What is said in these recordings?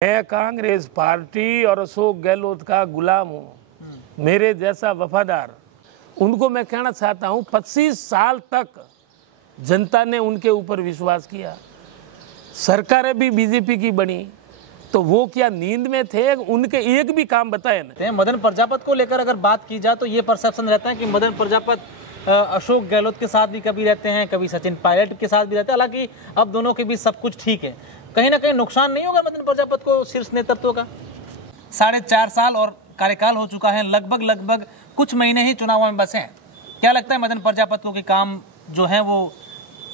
मैं कांग्रेस पार्टी और अशोक गहलोत का गुलाम हूँ। मेरे जैसा वफादार, उनको मैं कहना चाहता हूँ 25 साल तक जनता ने उनके ऊपर विश्वास किया। सरकारें भी बीजेपी की बनी तो वो क्या नींद में थे? उनके एक भी काम बताए ना। मदन प्रजापत को लेकर अगर बात की जाए तो ये परसेप्शन रहता है कि मदन प्रजापत अशोक गहलोत के साथ भी कभी रहते हैं, कभी सचिन पायलट के साथ भी रहते हैं। हालांकि अब दोनों के बीच सब कुछ ठीक है। कहीं ना कहीं नुकसान नहीं होगा मदन प्रजापत को शीर्ष नेतृत्व का? 4.5 साल और कार्यकाल हो चुका है, लगभग कुछ महीने ही चुनाव में बचे हैं। क्या लगता है मदन प्रजापत को कि काम जो है वो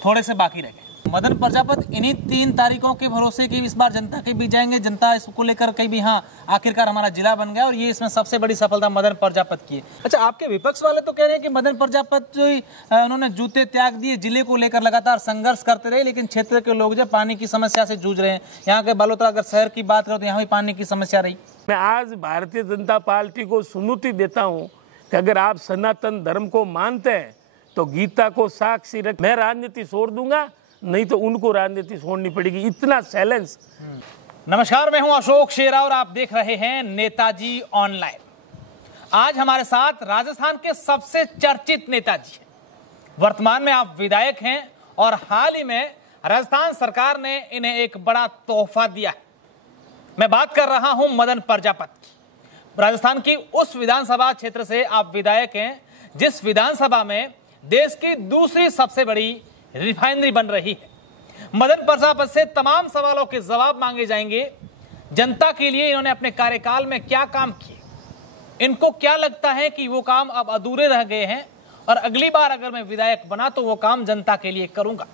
थोड़े से बाकी रह गए? मदन प्रजापत इन्हीं 3 तारीखों के भरोसे कि इस बार जनता के बीच जाएंगे, जनता इसको लेकर कहीं भी हाँ आखिरकार हमारा जिला बन गया और ये इसमें सबसे बड़ी सफलता मदन प्रजापत की है। अच्छा, आपके विपक्ष वाले तो कह रहे हैं कि मदन प्रजापत जो उन्होंने जूते त्याग दिए, जिले को लेकर लगातार संघर्ष करते रहे, लेकिन क्षेत्र के लोग जो पानी की समस्या से जूझ रहे हैं। यहाँ के बालोतरा अगर शहर की बात करो तो यहाँ भी पानी की समस्या रही। मैं आज भारतीय जनता पार्टी को चुनौती देता हूँ कि अगर आप सनातन धर्म को मानते हैं तो गीता को साक्षी रख, मैं राजनीति छोड़ दूंगा, नहीं तो उनको राजनीति छोड़नी पड़ेगी। इतना चैलेंज। नमस्कार, मैं हूं अशोक शेरा और आप देख रहे हैं नेताजी ऑनलाइन। आज हमारे साथ राजस्थान के सबसे चर्चित नेताजी हैं। वर्तमान में आप विधायक हैं और हाल ही में राजस्थान सरकार ने इन्हें एक बड़ा तोहफा दिया है। मैं बात कर रहा हूं मदन प्रजापत की। राजस्थान की उस विधानसभा क्षेत्र से आप विधायक हैं जिस विधानसभा में देश की दूसरी सबसे बड़ी रिफाइनरी बन रही है। मदन प्रजापत से तमाम सवालों के जवाब मांगे जाएंगे। जनता के लिए इन्होंने अपने कार्यकाल में क्या काम किए, इनको क्या लगता है कि वो काम अब अधूरे रह गए हैं और अगली बार अगर मैं विधायक बना तो वो काम जनता के लिए करूंगा।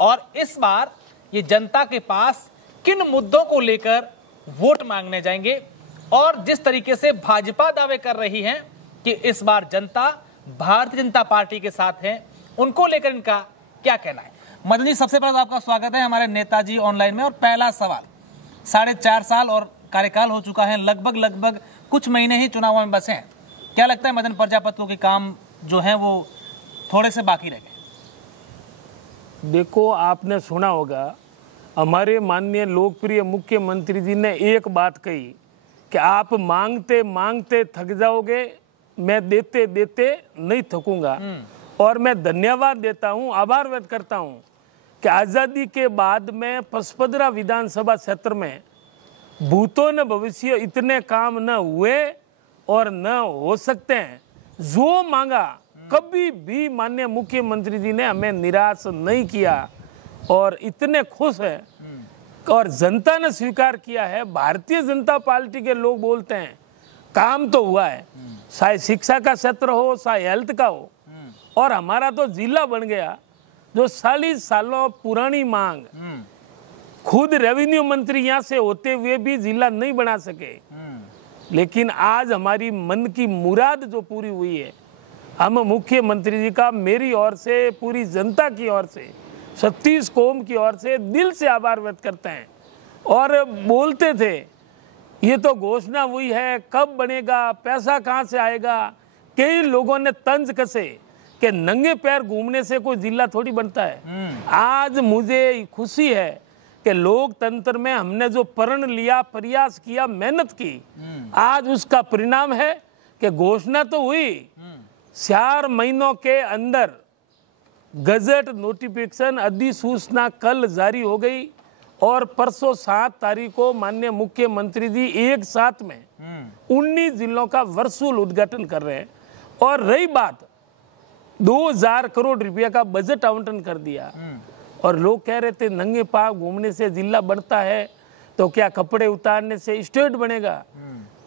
और इस बार ये जनता के पास किन मुद्दों को लेकर वोट मांगने जाएंगे और जिस तरीके से भाजपा दावे कर रही है कि इस बार जनता भारतीय जनता पार्टी के साथ है, उनको लेकर इनका क्या कहना है। मदन जी, सबसे पहले तो आपका स्वागत है हमारे नेताजी ऑनलाइन में। और पहला सवाल, 4.5 साल और कार्यकाल हो चुका है, लगभग कुछ महीने ही चुनाव में बचे हैं। क्या लगता है मदन प्रजापत को कि काम जो है वो थोड़े से बाकी रह गए? देखो, आपने सुना होगा हमारे माननीय लोकप्रिय मुख्यमंत्री जी ने एक बात कही कि आप मांगते मांगते थक जाओगे, मैं देते देते नहीं थकूंगा। और मैं धन्यवाद देता हूं, आभार व्यक्त करता हूं कि आज़ादी के बाद में 15 विधानसभा क्षेत्र में भूतों न भविष्य इतने काम न हुए और न हो सकते हैं। जो मांगा कभी भी माननीय मुख्यमंत्री जी ने हमें निराश नहीं किया और इतने खुश है और जनता ने स्वीकार किया है। भारतीय जनता पार्टी के लोग बोलते हैं काम तो हुआ है, चाहे शिक्षा का क्षेत्र हो, चाहे हेल्थ का हो। और हमारा तो जिला बन गया जो 40 सालों पुरानी मांग, खुद रेवेन्यू मंत्री यहाँ से होते हुए भी जिला नहीं बना सके। लेकिन आज हमारी मन की मुराद जो पूरी हुई है, हम मुख्यमंत्री जी का मेरी ओर से, पूरी जनता की ओर से, 36 कौम की ओर से दिल से आभार व्यक्त करते हैं। और बोलते थे ये तो घोषणा हुई है, कब बनेगा, पैसा कहाँ से आएगा। कई लोगों ने तंज कसे कि नंगे पैर घूमने से कोई जिला थोड़ी बनता है। आज मुझे खुशी है कि लोकतंत्र में हमने जो प्रण लिया, प्रयास किया, मेहनत की, आज उसका परिणाम है कि घोषणा तो हुई, 4 महीनों के अंदर गजट नोटिफिकेशन अधिसूचना कल जारी हो गई और परसों 7 तारीख को माननीय मुख्यमंत्री जी एक साथ में 19 जिलों का वर्चुअल उद्घाटन कर रहे हैं। और रही बात, 2000 करोड़ रुपया का बजट आवंटन कर दिया। और लोग कह रहे थे नंगे पांव घूमने से जिला बढ़ता है तो क्या कपड़े उतारने से स्टेट बनेगा।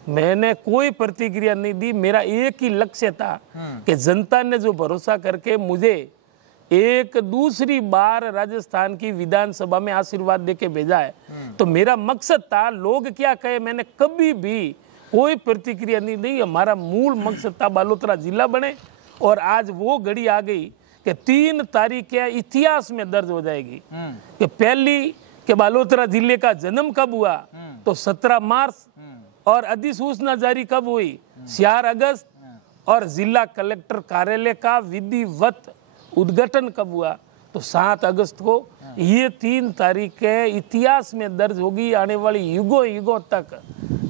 मैंने कोई प्रतिक्रिया नहीं दी। मेरा एक ही लक्ष्य था कि जनता ने जो भरोसा करके मुझे एक दूसरी बार राजस्थान की विधानसभा में आशीर्वाद देके भेजा है, तो मेरा मकसद था लोग क्या कहे, मैंने कभी भी कोई प्रतिक्रिया नहीं दी। हमारा मूल मकसद था बालोतरा जिला बने और आज वो घड़ी आ गई कि 3 तारीख के इतिहास में दर्ज हो जाएगी कि पहली के बालोतरा जिले का जन्म कब हुआ, तो 17 मार्च। और अधिसूचना जारी कब हुई, 4 अगस्त। और जिला कलेक्टर कार्यालय का विधिवत उद्घाटन कब हुआ, तो 7 अगस्त को ये 3 तारीखें इतिहास में दर्ज होगी। आने वाली युगों युगों तक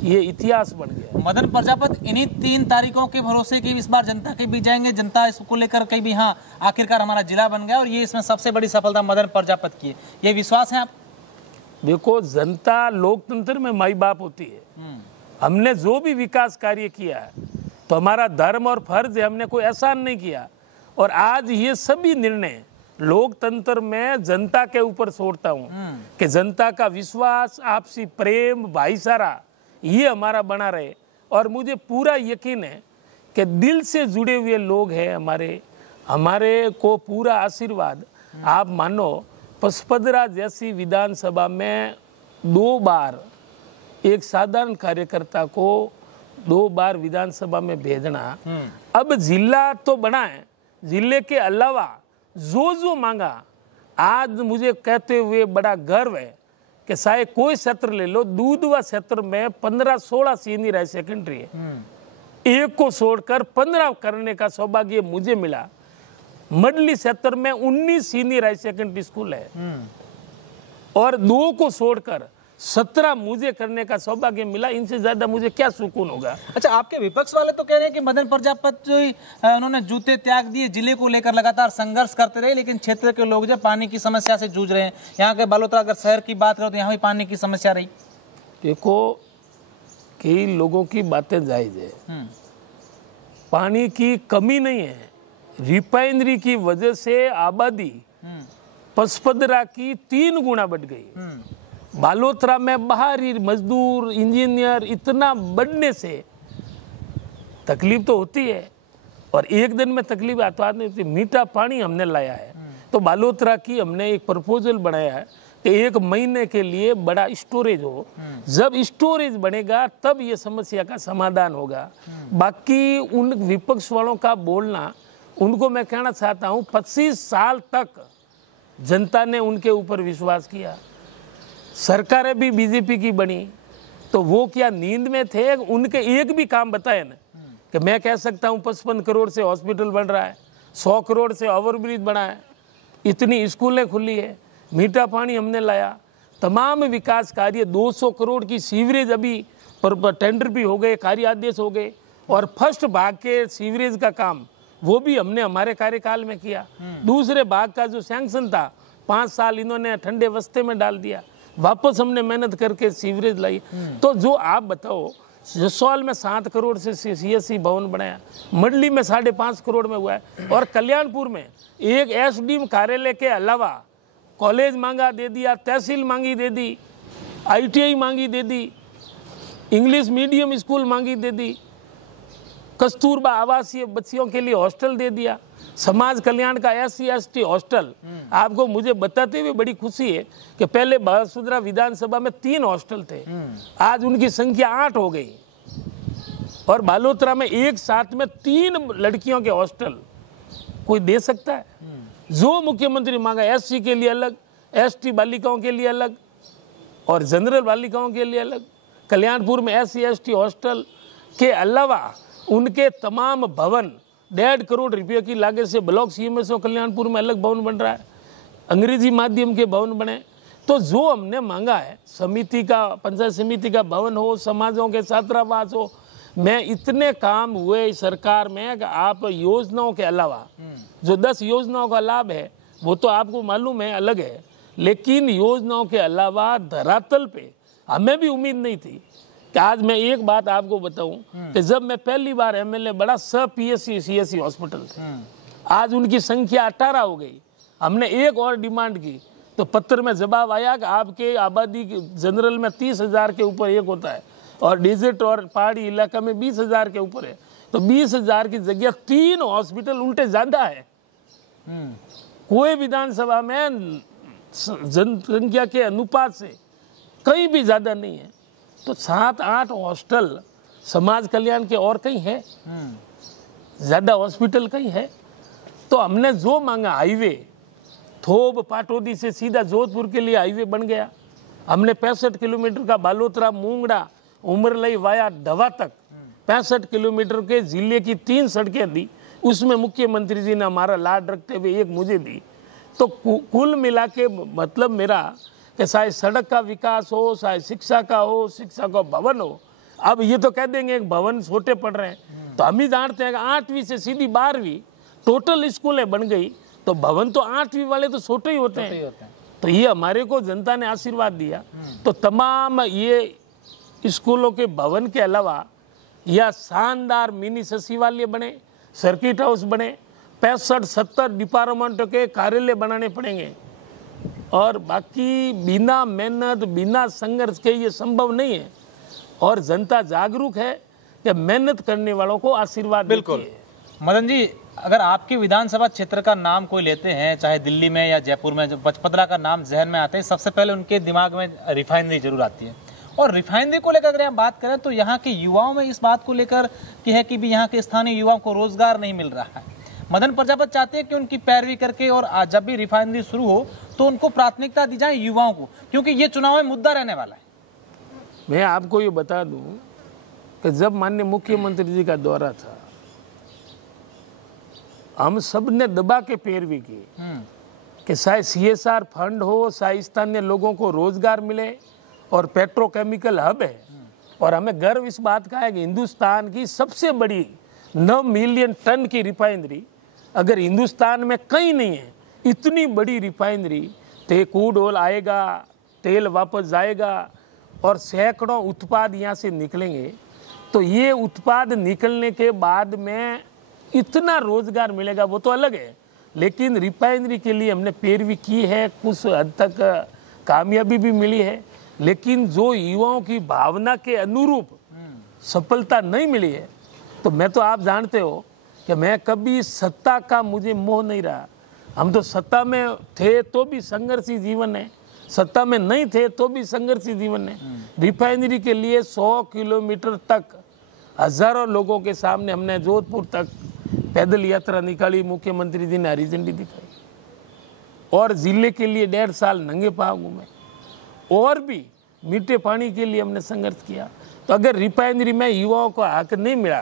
ये इतिहास बन गया। मदन प्रजापति इन्हीं 3 तारीखों के भरोसे की इस बार जनता के बीच जाएंगे, जनता इसको लेकर कहीं भी हाँ आखिरकार हमारा जिला बन गया और ये इसमें सबसे बड़ी सफलता मदन प्रजापति की है, ये विश्वास है आप? देखो, जनता लोकतंत्र में माई बाप होती है। हमने जो भी विकास कार्य किया है तो हमारा धर्म और फर्ज है, हमने कोई एहसान नहीं किया। और आज ये सभी निर्णय लोकतंत्र में जनता के ऊपर छोड़ता हूँ कि जनता का विश्वास, आपसी प्रेम, भाईचारा ये हमारा बना रहे। और मुझे पूरा यकीन है कि दिल से जुड़े हुए लोग हैं हमारे को पूरा आशीर्वाद। आप मानो पचपदरा जैसी विधानसभा में 2 बार एक साधारण कार्यकर्ता को 2 बार विधानसभा में भेजना। अब जिला तो बना है, जिले के अलावा जो मांगा, आज मुझे कहते हुए बड़ा गर्व है कि चाहे कोई क्षेत्र ले लो, दूधवा क्षेत्र में 15-16 सीनियर हाई सेकेंडरी है, एक को छोड़कर 15 करने का सौभाग्य मुझे मिला। मडली क्षेत्र में 19 सीनियर हाई सेकेंडरी स्कूल है और 2 को छोड़कर 17 मुझे करने का सौभाग्य मिला। इनसे ज्यादा मुझे क्या सुकून होगा। अच्छा, आपके विपक्ष वाले तो कह रहे हैं कि मदन प्रजापति जो उन्होंने जूते त्याग दिए, जिले को लेकर लगातार संघर्ष करते रहे, लेकिन क्षेत्र के लोग जब पानी की समस्या से जूझ रहे हैं। यहाँ के बालोतरा अगर शहर की बात करो तो यहाँ भी पानी की समस्या रही। देखो, कई लोगों की बातें जायज है, पानी की कमी नहीं है। रिफाइनरी की वजह से आबादी पचपदरा की 3 गुना बढ़ गई। बालोतरा में बाहरी मजदूर, इंजीनियर इतना बढ़ने से तकलीफ तो होती है, और एक दिन में तकलीफ आत्वाद नहीं होती। मीठा पानी हमने लाया है तो बालोतरा की हमने एक प्रपोजल बनाया है कि 1 महीने के लिए बड़ा स्टोरेज हो। जब स्टोरेज बनेगा तब ये समस्या का समाधान होगा। बाकी उन विपक्ष वालों का बोलना, उनको मैं कहना चाहता हूँ 25 साल तक जनता ने उनके ऊपर विश्वास किया। सरकारें भी बीजेपी की बनी तो वो क्या नींद में थे? उनके एक भी काम बताए ना कि मैं कह सकता हूँ 55 करोड़ से हॉस्पिटल बन रहा है, 100 करोड़ से ओवरब्रिज बना है, इतनी स्कूलें खुली है, मीठा पानी हमने लाया, तमाम विकास कार्य, 200 करोड़ की सीवरेज अभी पर टेंडर भी हो गए, कार्य आदेश हो गए, और फर्स्ट भाग के सीवरेज का काम वो भी हमने हमारे कार्यकाल में किया। दूसरे भाग का जो सैंक्शन था 5 साल इन्होंने ठंडे वस्ते में डाल दिया, वापस हमने मेहनत करके सीवरेज लाई। तो जो आप बताओ, जसवाल में 7 करोड़ से CSC भवन बनाया, मंडली में 5.5 करोड़ में हुआ है, और कल्याणपुर में एक SDM कार्यालय के अलावा कॉलेज मांगा दे दिया, तहसील मांगी दे दी, ITI मांगी दे दी, इंग्लिश मीडियम स्कूल मांगी दे दी, कस्तूरबा आवासीय बच्चियों के लिए हॉस्टल दे दिया, समाज कल्याण का SC ST हॉस्टल। आपको मुझे बताते हुए बड़ी खुशी है कि पहले बासुधरा विधानसभा में 3 हॉस्टल थे, आज उनकी संख्या 8 हो गई, और बालोतरा में एक साथ में 3 लड़कियों के हॉस्टल कोई दे सकता है? जो मुख्यमंत्री मांगा, SC के लिए अलग, ST बालिकाओं के लिए अलग और जनरल बालिकाओं के लिए अलग। कल्याणपुर में SC ST हॉस्टल के अलावा उनके तमाम भवन 1.5 करोड़ रुपये की लागत से ब्लॉक CMSO कल्याणपुर में अलग भवन बन रहा है, अंग्रेजी माध्यम के भवन बने। तो जो हमने मांगा है, समिति का, पंचायत समिति का भवन हो, समाजों के छात्रावास हो, मैं इतने काम हुए सरकार में कि आप योजनाओं के अलावा जो 10 योजनाओं का लाभ है वो तो आपको मालूम है अलग है, लेकिन योजनाओं के अलावा धरातल पे हमें भी उम्मीद नहीं थी कि आज मैं एक बात आपको बताऊं कि जब मैं पहली बार MLA बड़ा, सब PSC CSC हॉस्पिटल थे, आज उनकी संख्या 18 हो गई। हमने एक और डिमांड की तो पत्र में जवाब आया कि आपके आबादी जनरल में 30,000 के ऊपर एक होता है और डिजिट और पहाड़ी इलाका में 20,000 के ऊपर है, तो 20,000 की जगह 3 हॉस्पिटल उल्टे ज्यादा है। कोई विधानसभा में जनसंख्या के अनुपात से कहीं भी ज्यादा नहीं है, तो 7-8 हॉस्टल समाज कल्याण के और कहीं है, ज्यादा हॉस्पिटल कहीं है। तो हमने जो मांगा, हाईवे थोब पाटोदी से सीधा जोधपुर के लिए हाईवे बन गया। हमने 65 किलोमीटर का बालोतरा मूंगड़ा उमरलई वाया ढवा तक 65 किलोमीटर के जिले की 3 सड़कें दी। उसमें मुख्यमंत्री जी ने हमारा लाड रखते हुए एक मुझे दी। तो कुल मिला के मतलब मेरा कि चाहे सड़क का विकास हो, चाहे शिक्षा का हो, शिक्षा का भवन हो। अब ये तो कह देंगे एक भवन छोटे पड़ रहे हैं, तो हम ही जानते हैं कि 8वीं से सीधी 12वीं टोटल स्कूलें बन गई, तो भवन तो 8वीं वाले तो छोटे ही होते हैं। तो ये हमारे को जनता ने आशीर्वाद दिया, तो तमाम ये स्कूलों के भवन के अलावा या शानदार मिनी सचिवालय बने, सर्किट हाउस बने, 65-70 डिपार्टमेंटों के कार्यालय बनाने पड़ेंगे। और बाकी बिना मेहनत, बिना संघर्ष के ये संभव नहीं है। और जनता जागरूक है कि मेहनत करने वालों को आशीर्वाद बिल्कुल देती है। मदन जी, अगर आपकी विधानसभा क्षेत्र का नाम कोई लेते हैं, चाहे दिल्ली में या जयपुर में, जो पचपदरा का नाम जहन में आते हैं, सबसे पहले उनके दिमाग में रिफाइनरी जरूर आती है। और रिफाइनरी को लेकर अगर हम बात करें तो यहाँ के युवाओं में इस बात को लेकर कि है कि भी यहाँ के स्थानीय युवाओं को रोजगार नहीं मिल रहा है। मदन प्रजापति चाहते हैं कि उनकी पैरवी करके और जब भी रिफाइनरी शुरू हो तो उनको प्राथमिकता दी जाए युवाओं को, क्योंकि ये चुनाव में मुद्दा रहने वाला है। मैं आपको ये बता दूं कि जब माननीय मुख्यमंत्री जी का दौरा था, हम सब ने दबा के पैरवी की कि चाहे CSR फंड हो, चाहे स्थानीय लोगों को रोजगार मिले, और पेट्रोकेमिकल हब है। और हमें गर्व इस बात का है कि हिंदुस्तान की सबसे बड़ी 9 मिलियन टन की रिफाइनरी अगर हिंदुस्तान में कहीं नहीं है, इतनी बड़ी रिफाइनरी, तो क्रूड ऑयल आएगा, तेल वापस जाएगा और सैकड़ों उत्पाद यहाँ से निकलेंगे। तो ये उत्पाद निकलने के बाद में इतना रोजगार मिलेगा वो तो अलग है, लेकिन रिफाइनरी के लिए हमने पैरवी की है, कुछ हद तक कामयाबी भी मिली है, लेकिन जो युवाओं की भावना के अनुरूप सफलता नहीं मिली है। तो मैं तो आप जानते हो कि मैं कभी सत्ता का मुझे मोह नहीं रहा। हम तो सत्ता में थे तो भी संघर्षी जीवन है, सत्ता में नहीं थे तो भी संघर्षी जीवन है। रिफाइनरी के लिए 100 किलोमीटर तक हजारों लोगों के सामने हमने जोधपुर तक पैदल यात्रा निकाली, मुख्यमंत्री जी ने हरी झंडी दिखाई, और जिले के लिए 1.5 साल नंगे पांव घूमे, और भी मीठे पानी के लिए हमने संघर्ष किया। तो अगर रिफाइनरी में युवाओं को हक नहीं मिला,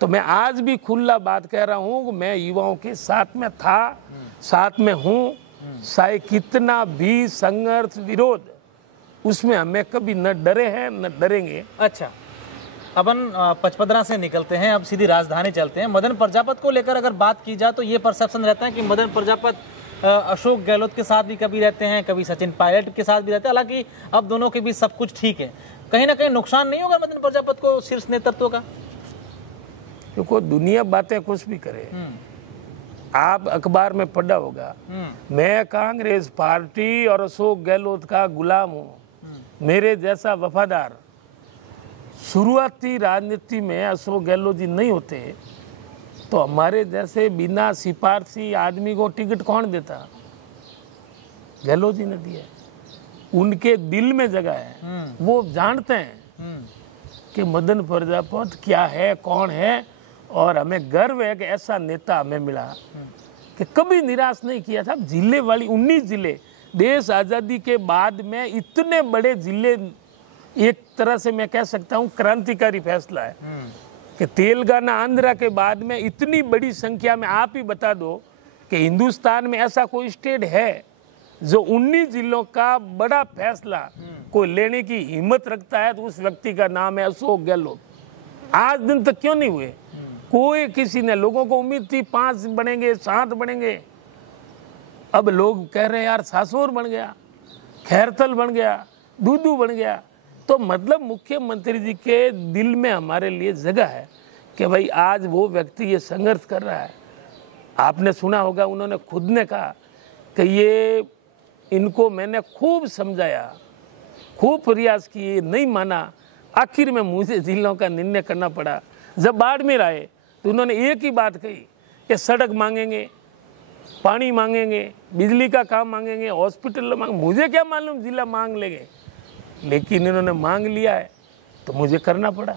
तो मैं आज भी खुला बात कह रहा हूँ कि मैं युवाओं के साथ में था, साथ में हूँ, चाहे कितना भी संघर्ष विरोध, उसमें हमें कभी न डरे हैं न डरेंगे। अच्छा, अपन पचपदरा से निकलते हैं, अब सीधी राजधानी चलते हैं। मदन प्रजापति को लेकर अगर बात की जाए तो ये परसेप्शन रहता है कि मदन प्रजापति अशोक गहलोत के साथ भी कभी रहते हैं, कभी सचिन पायलट के साथ भी रहते हैं। हालांकि अब दोनों के बीच सब कुछ ठीक है, कहीं ना कहीं नुकसान नहीं होगा मदन प्रजापति को शीर्ष नेतृत्व का? देखो, दुनिया बातें कुछ भी करे, आप अखबार में पढ़ा होगा, मैं कांग्रेस पार्टी और अशोक गहलोत का गुलाम हूँ, मेरे जैसा वफादार। शुरुआती राजनीति में अशोक गहलोत जी नहीं होते तो हमारे जैसे बिना सिफारशी आदमी को टिकट कौन देता? गहलोत जी ने दिया, उनके दिल में जगह है, वो जानते हैं कि मदन प्रजापति क्या है, कौन है, और हमें गर्व है कि ऐसा नेता हमें मिला कि कभी निराश नहीं किया था। जिले वाली 19 जिले, देश आज़ादी के बाद में इतने बड़े जिले, एक तरह से मैं कह सकता हूँ क्रांतिकारी फैसला है कि तेलंगाना आंध्रा के बाद में इतनी बड़ी संख्या में, आप ही बता दो कि हिंदुस्तान में ऐसा कोई स्टेट है जो 19 जिलों का बड़ा फैसला को लेने की हिम्मत रखता है, तो उस व्यक्ति का नाम है अशोक गहलोत। आज दिन तक क्यों नहीं हुए? कोई किसी ने, लोगों को उम्मीद थी 5 बनेंगे, 7 बनेंगे, अब लोग कह रहे हैं यार सासोर बन गया, खैरथल बन गया, दूदू बन गया। तो मतलब मुख्यमंत्री जी के दिल में हमारे लिए जगह है कि भाई आज वो व्यक्ति ये संघर्ष कर रहा है। आपने सुना होगा, उन्होंने खुद ने कहा कि ये इनको मैंने खूब समझाया, खूब प्रयास किए, नहीं माना, आखिर में मुझे जिलों का निर्णय करना पड़ा। जब बाड़मेर आए तो उन्होंने एक ही बात कही कि सड़क मांगेंगे, पानी मांगेंगे, बिजली का काम मांगेंगे, हॉस्पिटल मांगेंगे। मुझे क्या मालूम जिला मांग लेंगे, लेकिन इन्होंने मांग लिया है तो मुझे करना पड़ा।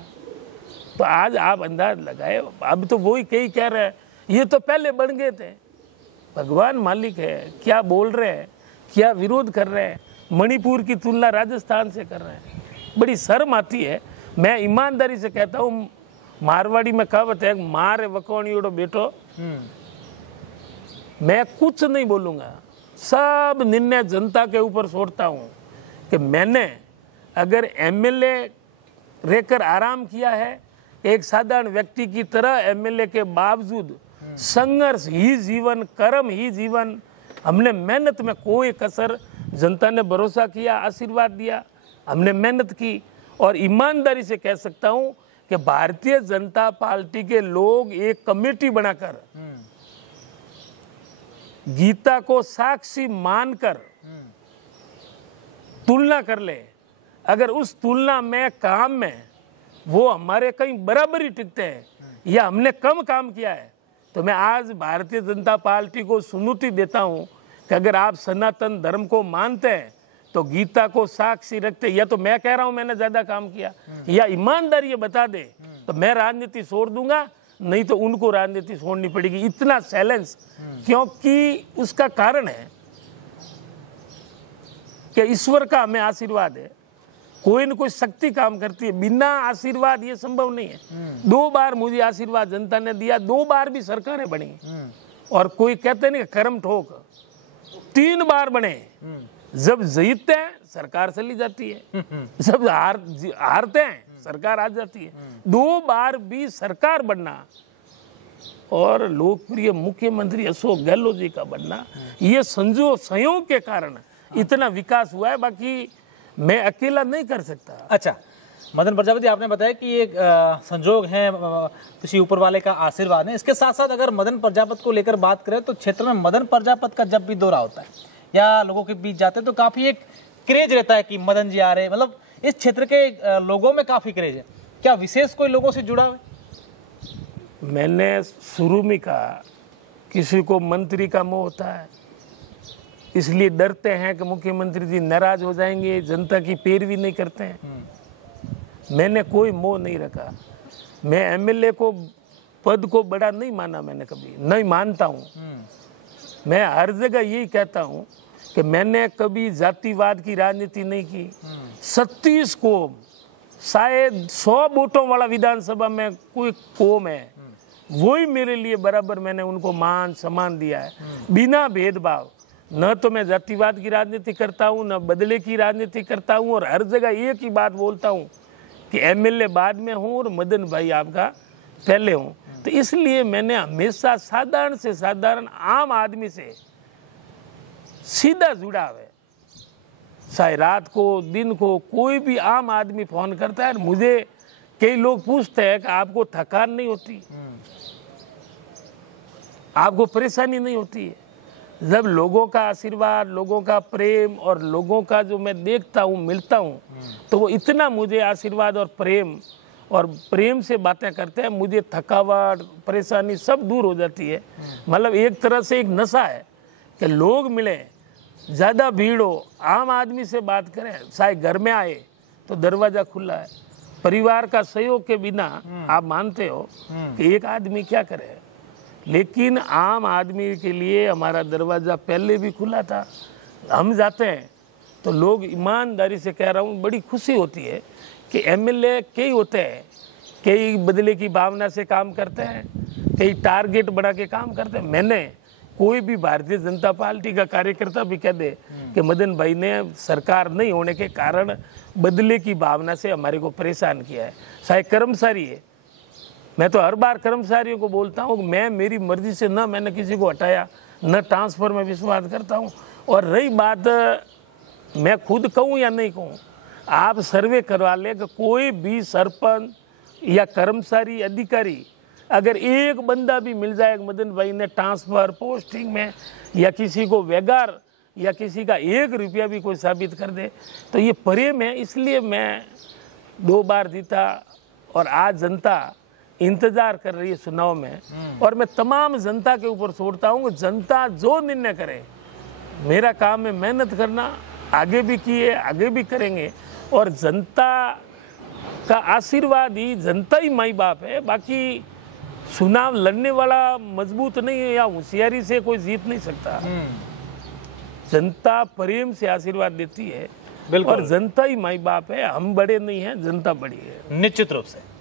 तो आज आप अंदाज लगाए, अब तो वही कई कह रहे हैं ये तो पहले बन गए थे। भगवान मालिक है, क्या बोल रहे हैं, क्या विरोध कर रहे हैं। मणिपुर की तुलना राजस्थान से कर रहे हैं, बड़ी शर्म आती है। मैं ईमानदारी से कहता हूँ, मारवाड़ी में कहावत है, मारे वकोणियोड़ो बेटो। मैं कुछ नहीं बोलूँगा, सब निर्णय जनता के ऊपर छोड़ता हूँ कि मैंने अगर एमएलए रहकर आराम किया है, एक साधारण व्यक्ति की तरह एमएलए के बावजूद संघर्ष ही जीवन, कर्म ही जीवन, हमने मेहनत में कोई कसर, जनता ने भरोसा किया, आशीर्वाद दिया, हमने मेहनत की। और ईमानदारी से कह सकता हूं कि भारतीय जनता पार्टी के लोग एक कमेटी बनाकर गीता को साक्षी मानकर तुलना कर ले, अगर उस तुलना में काम में वो हमारे कहीं बराबरी टिकते हैं या हमने कम काम किया है, तो मैं आज भारतीय जनता पार्टी को चुनौती देता हूं कि अगर आप सनातन धर्म को मानते हैं तो गीता को साक्षी रखते, या तो मैं कह रहा हूं मैंने ज्यादा काम किया, या ईमानदारी ये बता दे तो मैं राजनीति छोड़ दूंगा, नहीं तो उनको राजनीति छोड़नी पड़ेगी। इतना चैलेंज, क्योंकि उसका कारण है कि ईश्वर का हमें आशीर्वाद है, कोई न कोई शक्ति काम करती है, बिना आशीर्वाद ये संभव नहीं है। 2 बार मुझे आशीर्वाद जनता ने दिया, 2 बार भी सरकारें बनी, और कोई कहते नहीं कर्म ठोक, 3 बार बने। जब जीतते हैं सरकार चली जाती है, जब हारते हैं सरकार आ जाती है। 2 बार भी सरकार बनना और लोकप्रिय मुख्यमंत्री अशोक गहलोत जी का बनना, ये संयोग के कारण इतना विकास हुआ है, बाकी मैं अकेला नहीं कर सकता। अच्छा मदन प्रजापति, आपने बताया कि ये संजोग है, किसी ऊपर वाले का आशीर्वाद है। इसके साथ साथ अगर मदन प्रजापति को लेकर बात करें तो क्षेत्र में मदन प्रजापति का जब भी दौरा होता है या लोगों के बीच जाते हैं तो काफी एक क्रेज रहता है कि मदन जी आ रहे हैं, मतलब इस क्षेत्र के लोगों में काफी क्रेज है। क्या विशेष कोई लोगों से जुड़ा है? मैंने शुरू में कहा किसी को मंत्री का मोह होता है, इसलिए डरते हैं कि मुख्यमंत्री जी नाराज हो जाएंगे, जनता की पैरवी नहीं करते हैं। मैंने कोई मोह नहीं रखा, मैं एमएलए को पद को बड़ा नहीं माना, मैंने कभी नहीं मानता हूँ। मैं हर जगह यही कहता हूँ कि मैंने कभी जातिवाद की राजनीति नहीं की। 36 कौम, शायद 100 वोटों वाला विधानसभा में कोई कौम है, वही मेरे लिए बराबर, मैंने उनको मान सम्मान दिया है बिना भेदभाव। न तो मैं जातिवाद की राजनीति करता हूँ, न बदले की राजनीति करता हूँ, और हर जगह एक ही बात बोलता हूँ कि एमएलए बाद में हूँ और मदन भाई आपका पहले हूँ। तो इसलिए मैंने हमेशा साधारण से साधारण आम आदमी से सीधा जुड़ाव है। चाहे रात को दिन को कोई भी आम आदमी फोन करता है, मुझे कई लोग पूछते हैं कि आपको थकान नहीं होती, आपको परेशानी नहीं होती है? जब लोगों का आशीर्वाद, लोगों का प्रेम और लोगों का जो मैं देखता हूँ, मिलता हूँ, तो वो इतना मुझे आशीर्वाद और प्रेम से बातें करते हैं, मुझे थकावट परेशानी सब दूर हो जाती है। मतलब एक तरह से एक नशा है कि लोग मिले, ज़्यादा भीड़ हो, आम आदमी से बात करें, चाहे घर में आए तो दरवाज़ा खुला है। परिवार का सहयोग के बिना आप मानते हो कि एक आदमी क्या करे, लेकिन आम आदमी के लिए हमारा दरवाज़ा पहले भी खुला था। हम जाते हैं तो लोग, ईमानदारी से कह रहा हूँ, बड़ी खुशी होती है कि एमएलए कई होते हैं, कई बदले की भावना से काम करते हैं, कई टारगेट बना के काम करते हैं। मैंने कोई भी भारतीय जनता पार्टी का कार्यकर्ता भी कह दे कि मदन भाई ने सरकार नहीं होने के कारण बदले की भावना से हमारे को परेशान किया है, चाहे कर्मचारी है। मैं तो हर बार कर्मचारियों को बोलता हूँ, मैं मेरी मर्जी से न मैंने किसी को हटाया, न ट्रांसफर में विश्वास करता हूँ। और रही बात मैं खुद कहूँ या नहीं कहूँ, आप सर्वे करवा ले कि कोई भी सरपंच या कर्मचारी अधिकारी अगर एक बंदा भी मिल जाए मदन भाई ने ट्रांसफर पोस्टिंग में या किसी को वेगार या किसी का 1 रुपया भी कोई साबित कर दे, तो ये प्रेम है। इसलिए मैं 2 बार जीता और आज जनता इंतजार कर रही है चुनाव में, और मैं तमाम जनता के ऊपर छोड़ता हूँ। जनता जो निर्णय करे, मेरा काम है मेहनत करना, आगे भी किए, आगे भी करेंगे, और जनता का आशीर्वाद ही, जनता ही माई बाप है। बाकी चुनाव लड़ने वाला मजबूत नहीं है या होशियारी से कोई जीत नहीं सकता। जनता प्रेम से आशीर्वाद देती है, और जनता ही माई बाप है। हम बड़े नहीं हैं, जनता बड़ी है। निश्चित रूप से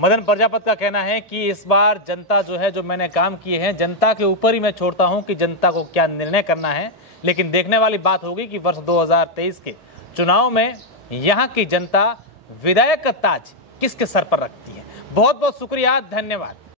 मदन प्रजापति का कहना है कि इस बार जनता जो है, जो मैंने काम किए हैं, जनता के ऊपर ही मैं छोड़ता हूं कि जनता को क्या निर्णय करना है, लेकिन देखने वाली बात होगी कि वर्ष 2023 के चुनाव में यहां की जनता विधायक का ताज किसके सर पर रखती है। बहुत बहुत शुक्रिया, धन्यवाद।